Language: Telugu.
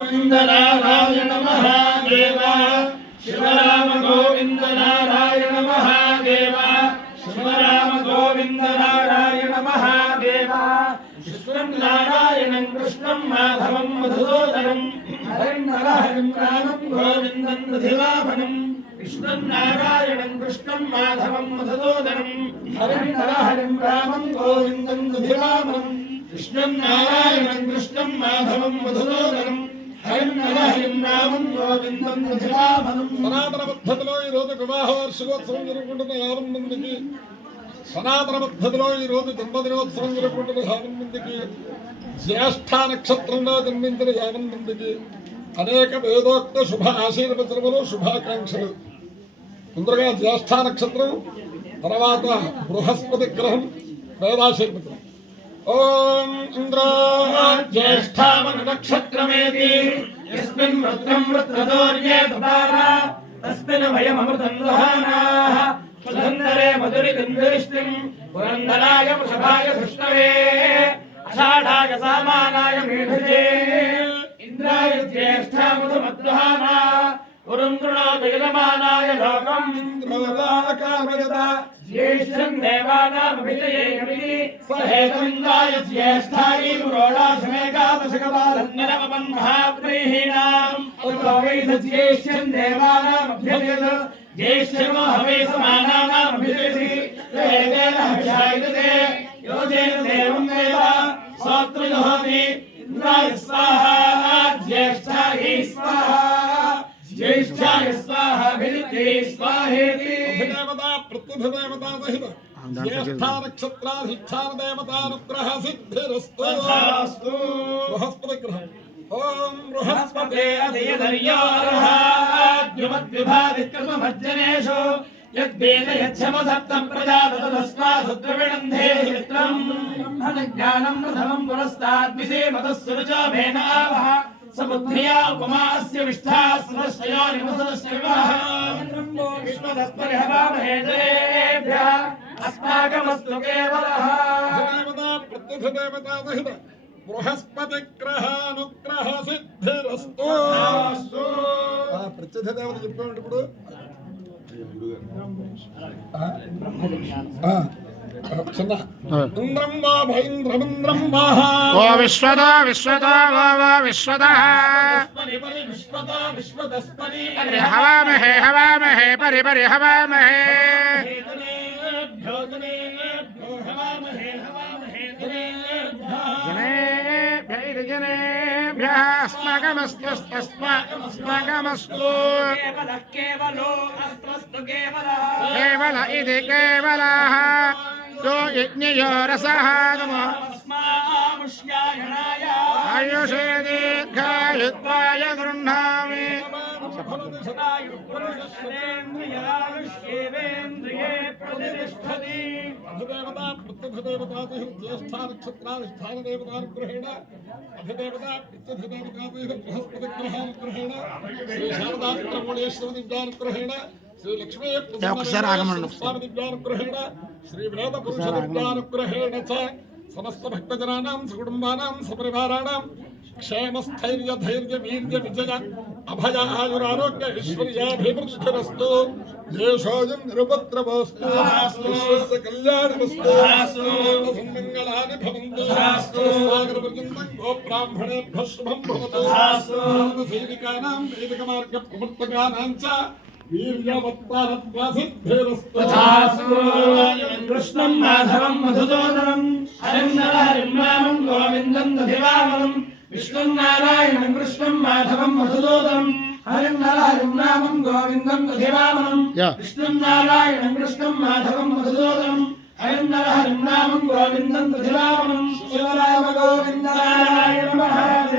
गोविंद नारायण महादेव शिवराम गोविंद नारायण महादेव शिवराम गोविंद नारायण महादेव कृष्णं नारायणं कृष्णं माधवं मधुसूदनं हरिं हरिं रामं गोविन्दं दधिवामनं कृष्णं नारायणं कृष्णं माधवं मधुसूदनं हरिं हरिं रामं गोविन्दं दधिवामनं कृष्णं नारायणं कृष्णं माधवं मधुसूदनं సనాతన పద్ధతిలో ఈరోజు వివాహ వార్షికోత్సవం జరుపుకుంటున్న 50 మందికి సనాతన పద్ధతిలో ఈరోజు జన్మదినోత్సవం జరుపుకుంటున్న 50 మందికి జ్యేష్ఠ నక్షత్రంలో జన్మించిన 50 మందికి అనేక వేదోక్త శుభ ఆశీర్వచనములు శుభాకాంక్షలు. ముందుగా జ్యేష్ఠ నక్షత్రం, తర్వాత బృహస్పతి గ్రహం వేదాశీర్వచనం. ओम इंद्रो ज्येष्ठामनुनक्षत्रमेति यस्मिन् वृत्रं वृत्रदोर्ये दपारा तस्मिन् वयममृतं दहानाः सुधन्दरे मधुरिगन्धरिष्टिं पुरन्दराय वृषभाय धृष्णवे अषाढाय सामानाय मेढजे इन्द्राय ज्येष्ठामधुमद्दहाना पुरुन्द्रुणादयमानाय लोकम् इन्द्रोदाकामयता ज्येष्ठं देवानामभिजये कविः सहेतुन्दाय ज्येष्ठायै पुरोडाशमेकादशकपालन्नवमन् महाप्रीहीणाम् उद्भवैध ज्येष्ठं देवानामभ्यजयत ज्येष्ठमो हवे समानानामभिजयति वेदेन हविषायते योजेन देवं वेद सोत्रजुहोति इन्द्राय स्वाहा ज्येष्ठायै स्वाहा ज्येष्ठाय स्वाहा भिद्ये स्वाहेति देवता प्रत्यभिदेवता सहित ज्येष्ठा नक्षत्राधिष्ठान देवतानुग्रह सिद्धिरस्तु तथास्तु बृहस्पति ग्रहम् ओम बृहस्पते अधियधर्योर्हाद्युमद्विभादिक्रमभज्जनेषु यद्वेद यच्छमसप्तं प्रजातस्मासु द्रविणन्धे चित्रम् ब्रह्मज्ञानं प्रथमं पुरस्ताद्विषेमतः सुरजोभेन आवः समुद्धिया उपमा अस्य विष्ठा स्वश्चयो निमसदस्य विवाह विश्वदस्परिहवामहे जयेभ्यः अस्माकमस्तु केवलः देवता प्रत्यभिदेवता सहित बृहस्पति ग्रहानुग्रह सिद्धिरस्तु प्रत्यभिदेवता చెప్పేమంటే ఇప్పుడు చిన్న ఇంద్రం వా భైంద్రమింద్రం వాహ ఓ విశ్వదా విశ్వదా వా విశ్వదా హవామహే హవామహే పరి పరి హవామహే జనేభ్యः अस्माकमस्तु केवल इति केवलः यो यज्ञयो रसः आयुषे दीर्घायुत्वाय गृह्णामि अधिदेवता प्रत्यधिदेवता ज्येष्ठा नक्षत्राधिष्ठान देवतानुग्रहेण अधिदेवता प्रत्यधिदेवता बृहस्पति ग्रहानुग्रहेण श्री शारदात्रमूलेश्वर दिव्यानुग्रहेण श्री लक्ष्मी स्वामी दिव्यानुग्रहेण श्री वेद पुरुष दिव्यानुग्रहेण च समस्त भक्तजनानां सकुटुम्बानां सपरिवाराणां क्षेम स्थैर्य धैर्य वीर्य विजय अभय आयुरारोग्य ऐश्वर्याभिवृद्धिरस्तु देशोऽयं निरुपद्रवोऽस्तु विश्वस्य कल्याणमस्तु सन्मङ्गलानि भवन्तु सागरपर्यन्तं गोब्राह्मणेभ्यः शुभं भवतु सेविकानां वैदिकमार्गप्रवर्तकानां च वीर्यवत्तारत्वासिद्धिरस्तु कृष्णं माधवं मधुसूदनं हरिं हरिं रामं गोविन्दं दधिवामनं विष्णुं नारायणं कृष्णं माधवं मधुसूदनं हरिं रामं गोविन्दं दधिवामनं विष्णुं नारायणं कृष्णं माधवं मधुसूदनं हरिं रामं गोविन्दं दधिवामनं शिवराम गोविन्द नारायण महादेव